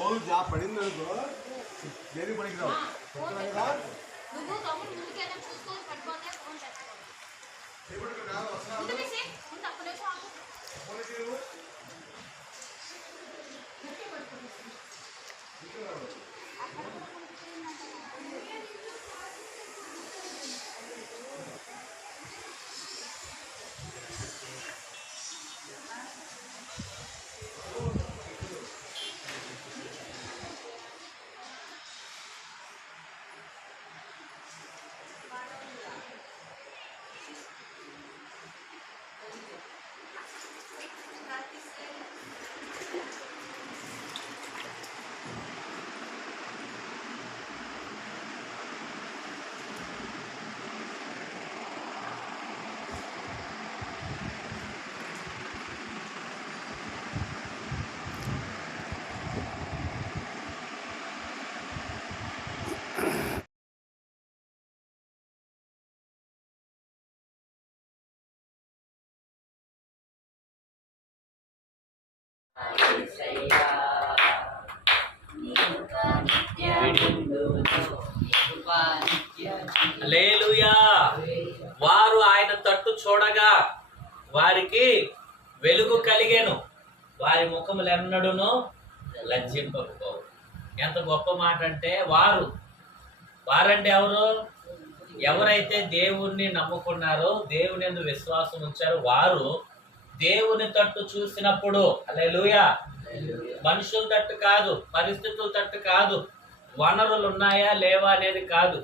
ఓ జా పడింది అనుకో దేనికి పనికిరావు. నువ్వు తమ్ముడు ముందుకేనా చూసుకొని పట్టుకోనే ఫోన్ చేస్తావు. ఇప్పుడు కాదు వస్తాను. ముందు తీసి ముందు అక్కడే ఆగు. ఫోన్ తీయు. హల్లెలూయా. వారు ఆయన తట్టు చూడగా వారికి వెలుగు కలిగేను, వారి ముఖములు ఎన్నడూను లజ్జింపకపోవు. ఎంత గొప్ప మాట అంటే వారంటే ఎవరైతే దేవుణ్ణి నమ్ముకున్నారో, దేవుని యందు విశ్వాసం ఉంచారో వారు దేవుని తట్టు చూసినప్పుడు, హల్లెలూయా, మనుషుల తట్టు కాదు, పరిస్థితుల తట్టు కాదు, వనరులు ఉన్నాయా లేవా అనేది కాదు,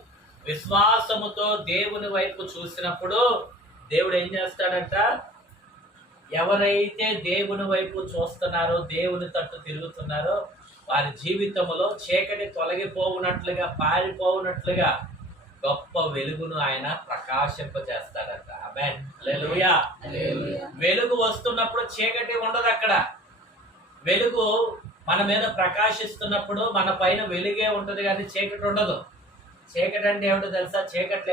విశ్వాసముతో దేవుని వైపు చూసినప్పుడు దేవుడు ఏం చేస్తాడంట? ఎవరైతే దేవుని వైపు చూస్తున్నారో, దేవుని తట్టు తిరుగుతున్నారో వారి జీవితంలో చీకటి తొలగిపోవునట్లుగా, పారిపోవునట్లుగా గొప్ప వెలుగును ఆయన ప్రకాశింపజేస్తాడంట. ఆమేన్. హల్లెలూయా. వెలుగు వస్తున్నప్పుడు చీకటి ఉండదు. అక్కడ వెలుగు మన మీద ప్రకాశిస్తున్నప్పుడు మన పైన వెలుగే ఉంటది కానీ చీకటి ఉండదు. చీకటి అంటే ఏమిటో తెలుసా? చీకట్లో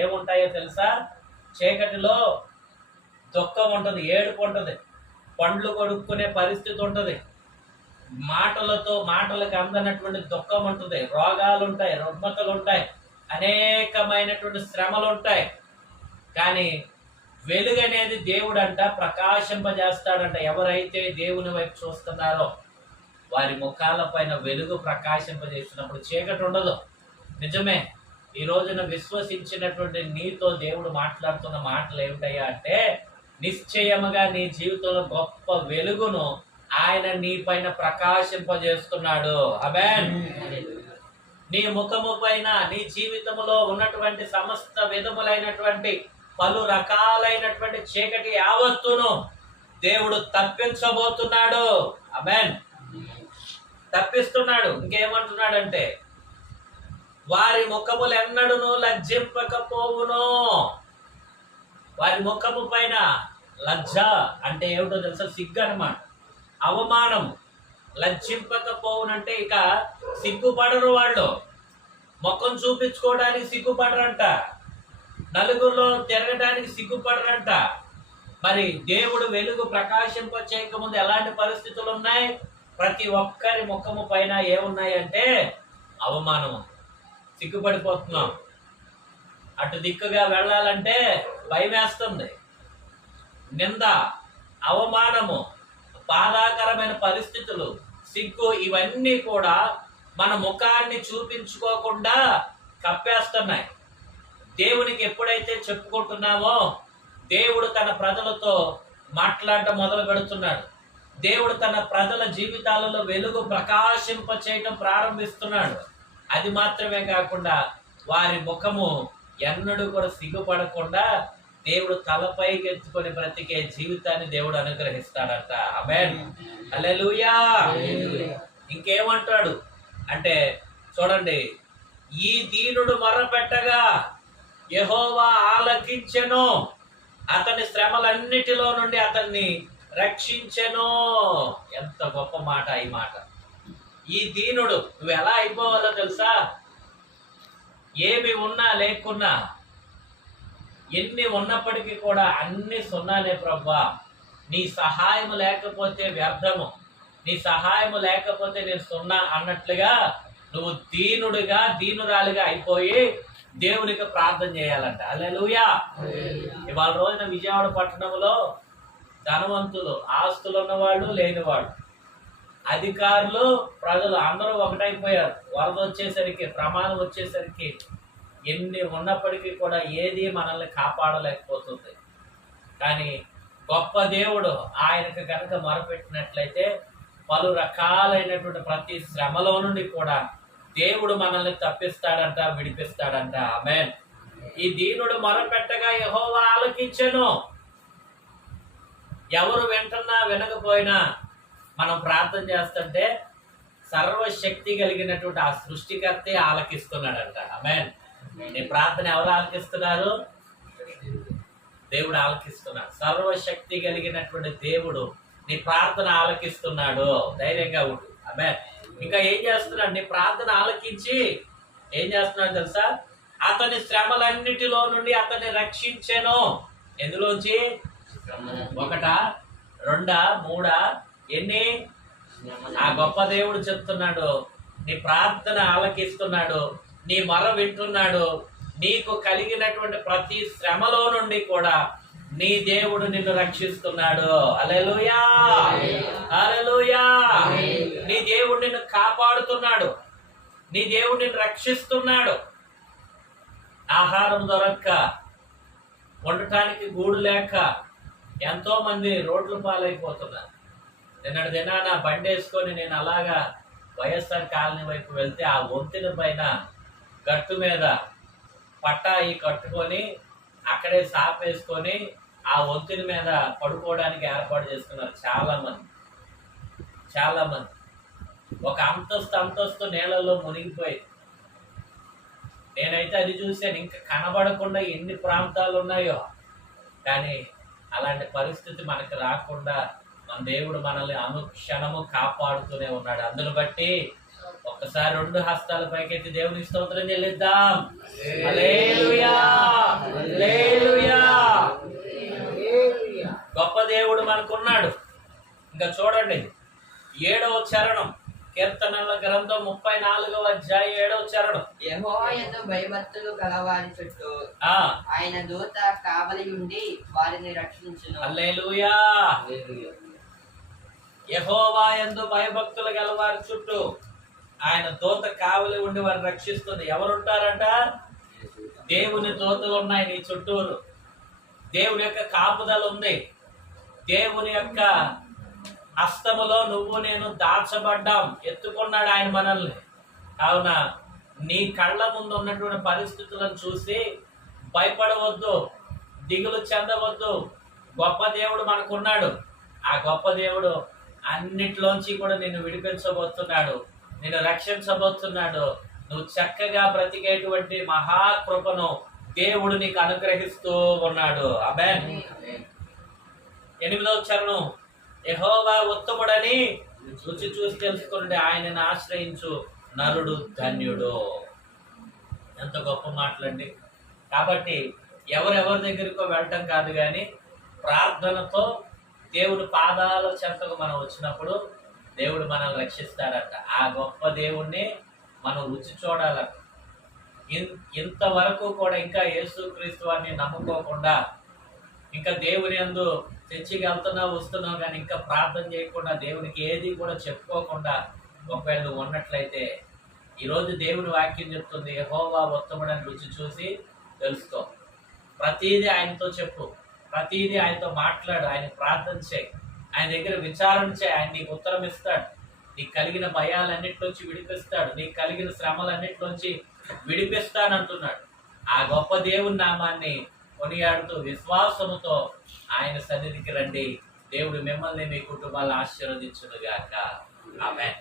ఏముంటాయో తెలుసా? చీకటిలో దుఃఖం ఉంటుంది, ఏడుపు ఉంటుంది, పండ్లు కొడుక్కునే పరిస్థితి ఉంటుంది, మాటలకు అందనటువంటి దుఃఖం ఉంటుంది, రోగాలు ఉంటాయి, రుగ్మతలు ఉంటాయి, అనేకమైనటువంటి శ్రమలు ఉంటాయి. కానీ వెలుగు అనేది దేవుడు అంట ప్రకాశింపజేస్తాడంట. ఎవరైతే దేవుని వైపు చూస్తున్నారో వారి ముఖాల పైన వెలుగు ప్రకాశింపజేస్తున్నప్పుడు చీకటి ఉండదు. నిజమే. ఈ రోజున విశ్వసించినటువంటి నీతో దేవుడు మాట్లాడుతున్న మాటలు ఏమిటయ్యా అంటే, నిశ్చయముగా నీ జీవితంలో గొప్ప వెలుగును ఆయన నీ పైన ప్రకాశింపజేస్తున్నాడు. ఆమేన్. నీ ముఖము పైన, నీ జీవితంలో ఉన్నటువంటి సమస్త విధములైనటువంటి పలు రకాలైనటువంటి చీకటి యావత్తును దేవుడు తప్పించబోతున్నాడు. ఆమేన్. తప్పిస్తున్నాడు. ఇంకేమంటున్నాడంటే, వారి ముఖములు ఎన్నడూను లజ్జింపకపోవును. వారి ముఖము పైన లజ్జ అంటే ఏమిటో తెలుసా? సిగ్గు అన్నమాట, అవమానం. లజ్జింపకపోవునంటే ఇక సిగ్గుపడరు. వాళ్ళు ముఖం చూపించుకోవడానికి సిగ్గుపడరంట, నలుగురిలో తిరగడానికి సిగ్గుపడరంట. మరి దేవుడు వెలుగు ప్రకాశింప చేయకముందు ఎలాంటి పరిస్థితులు ఉన్నాయి? ప్రతి ఒక్కరి ముఖము పైన ఏమున్నాయంటే అవమానం. సిగ్గుపడిపోతున్నాం, అటు దిక్కుగా వెళ్ళాలంటే భయం వేస్తుంది. నింద, అవమానము, బాధాకరమైన పరిస్థితులు, సిగ్గు, ఇవన్నీ కూడా మన ముఖాన్ని చూపించుకోకుండా కప్పేస్తున్నాయి. దేవునికి ఎప్పుడైతే చెప్పుకుంటున్నామో దేవుడు తన ప్రజలతో మాట్లాడటం మొదలు పెడుతున్నాడు. దేవుడు తన ప్రజల జీవితాలలో వెలుగు ప్రకాశింప చేయటం ప్రారంభిస్తున్నాడు. అది మాత్రమే కాకుండా వారి ముఖము ఎన్నడూ కూడా సిగ్గుపడకుండా దేవుడు తలపైకి ఎత్తుకొని బ్రతికే జీవితాన్ని దేవుడు అనుగ్రహిస్తాడట. ఆమేన్. హల్లెలూయా. ఇంకేమంటాడు అంటే చూడండి, ఈ దీనుడు మొర్రపెట్టగా యెహోవా ఆలకించెను, అతని శ్రమలన్నిటిలో నుండి అతన్ని రక్షించెను. ఎంత గొప్ప మాట ఈ మాట. ఈ దీనుడు నువ్వు ఎలా అయిపోవాలో తెలుసా? ఏమి ఉన్నా లేకున్నా, ఎన్ని ఉన్నప్పటికీ కూడా అన్ని సున్నానే ప్రభువా, నీ సహాయం లేకపోతే వ్యర్థము, నీ సహాయము లేకపోతే నేను సున్నా అన్నట్లుగా నువ్వు దీనురాలుగా అయిపోయి దేవునికి ప్రార్థన చేయాలంట. హల్లెలూయా. ఇవాళ రోజున విజయవాడ పట్టణంలో ధనవంతులు, ఆస్తులు ఉన్నవాళ్ళు, లేనివాళ్ళు, అధికారులు, ప్రజలు అందరూ ఒకటైపోయారు. వరద వచ్చేసరికి, ప్రమాదం వచ్చేసరికి ఎన్ని ఉన్నప్పటికీ కూడా ఏది మనల్ని కాపాడలేకపోతుంది. కానీ గొప్ప దేవుడు ఆయనకు కనుక మొరపెట్టినట్లయితే పలు రకాలైనటువంటి ప్రతి శ్రమలో నుండి కూడా దేవుడు మనల్ని తప్పిస్తాడంట, విడిపిస్తాడంట. ఆమేన్. ఈ దీనుడు మొరపెట్టగా యెహోవా ఆలకించెను. ఎవరు వింటున్నా వినకపోయినా మనం ప్రార్థన చేస్తుంటే సర్వశక్తి కలిగినటువంటి ఆ సృష్టికర్తే ఆలకిస్తున్నాడంట. ఆమేన్. నీ ప్రార్థన ఎవరు ఆలకిస్తున్నారు? దేవుడు ఆలకిస్తున్నాడు. సర్వశక్తి కలిగినటువంటి దేవుడు నీ ప్రార్థన ఆలకిస్తున్నాడు. ధైర్యంగా ఉండు. ఆమేన్. ఇంకా ఏం చేస్తున్నాడు? నీ ప్రార్థన ఆలకించి ఏం చేస్తున్నాడు తెలుసా? అతని శ్రమలన్నిటిలో నుండి అతన్ని రక్షించెను. ఎందులోంచి? 1, 2, 3 ఎన్ని? ఆ గొప్ప దేవుడు చెప్తున్నాడు, నీ ప్రార్థన ఆలకిస్తున్నాడు, నీ మొర వింటున్నాడు. నీకు కలిగినటువంటి ప్రతి శ్రమలో నుండి కూడా నీ దేవుడు నిన్ను రక్షిస్తున్నాడు. హల్లెలూయా, హల్లెలూయా. నీ దేవుడు నిన్ను కాపాడుతున్నాడు, నీ దేవుడు నిన్ను రక్షిస్తున్నాడు. ఆహారం దొరక్క, ఉండటానికి గూడు లేక ఎంతో మంది రోడ్ల పాలైపోతున్నారు. నిన్నటి దినాన బండి వేసుకొని నేను అలాగా వైఎస్ఆర్ కాలనీ వైపు వెళ్తే ఆ వంతెన పైన గట్టు మీద పట్టాయి కట్టుకొని అక్కడే సాపేసుకొని ఆ వంతెన మీద పడుకోవడానికి ఏర్పాటు చేసుకున్నారు చాలా మంది. ఒక అంతస్తు నీళ్ళల్లో మునిగిపోయి, నేనైతే అది చూశాను. ఇంకా కనబడకుండా ఎన్ని ప్రాంతాలు ఉన్నాయో. కానీ అలాంటి పరిస్థితి మనకు రాకుండా మన దేవుడు మనల్ని అనుక్షణము కాపాడుతూనే ఉన్నాడు. అందును బట్టి ఒక్కసారి 2 హస్తాల పైకెత్తి దేవునికి స్తోత్రం చెల్లిద్దాం. హల్లెలూయా, హల్లెలూయా. గొప్ప దేవుడు మనకున్నాడు. ఇంకా చూడండి 7వ చరణం, కీర్తనల గ్రంథం 34వ అధ్యాయం 7వ చరణం. యెహోవా యందు భయభక్తులు గలవారి చుట్టూ ఆయన దూత కావలి ఉండి వారిని రక్షించును. హల్లెలూయా. యెహోవా యందు భయభక్తులు గలవారి చుట్టూ ఆయన దూత కావలి ఉండి వారిని రక్షిస్తుంది. ఎవరుంటారంట? దేవుని దూతలు ఉన్నాయి నీ చుట్టూరు. దేవుని యొక్క కాపుదల ఉంది. దేవుని యొక్క హస్తములో నువ్వు నేను దాచబడ్డాం. ఎత్తుకున్నాడు ఆయన మనల్ని. కావున నీ కళ్ళ ముందు ఉన్నటువంటి పరిస్థితులను చూసి భయపడవద్దు, దిగులు చెందవద్దు. గొప్ప దేవుడు మనకున్నాడు. ఆ గొప్ప దేవుడు అన్నిట్లోంచి కూడా నిన్ను విడిపించబోతున్నాడు, నిన్ను రక్షించబోతున్నాడు. నువ్వు చక్కగా బ్రతికేటువంటి మహాకృపను దేవుడు నీకు అనుగ్రహిస్తూ ఉన్నాడు. ఆమేన్. 8వ చరణం, యెహోవా ఉత్తముడని రుచి చూసి తెలుసుకోండి, ఆయనను ఆశ్రయించు నరుడు ధన్యుడు. ఎంత గొప్ప మాటలండి. కాబట్టి ఎవరెవరి దగ్గరికో వెళ్ళటం కాదు, కానీ ప్రార్థనతో దేవుడి పాదాల చెంతకు మనం వచ్చినప్పుడు దేవుడు మనల్ని రక్షిస్తాడట. ఆ గొప్ప దేవుణ్ణి మనం రుచి చూడాలట. ఇంతవరకు కూడా ఇంకా యేసుక్రీస్తు వారిని నమ్ముకోకుండా, ఇంకా దేవుని యందు చర్చికి వస్తున్నావు కానీ ఇంకా ప్రార్థన చేయకుండా, దేవునికి ఏది కూడా చెప్పుకోకుండా ఒకవేళ నువ్వు ఉన్నట్లయితే ఈరోజు దేవుని వాక్యం చెప్తుంది, యెహోవా ఉత్తముడని రుచి చూసి తెలుసుకో. ప్రతీదీ ఆయనతో చెప్పు, ప్రతీదీ ఆయనతో మాట్లాడు, ఆయన ప్రార్థన చేయి, ఆయన దగ్గర విచారణ చేయి. ఆయన నీకు ఉత్తరం ఇస్తాడు. నీకు కలిగిన భయాలన్నిటిలోంచి విడిపిస్తాడు, నీకు కలిగిన శ్రమలన్నిటిలోంచి విడిపిస్తానంటున్నాడు. ఆ గొప్ప దేవుని నామాన్ని కొనియాడుతూ విశ్వాసముతో ఆయన సన్నిధికి రండి. దేవుడు మిమ్మల్ని మీ కుటుంబాలను ఆశీర్వదించును గాక. ఆమేన్.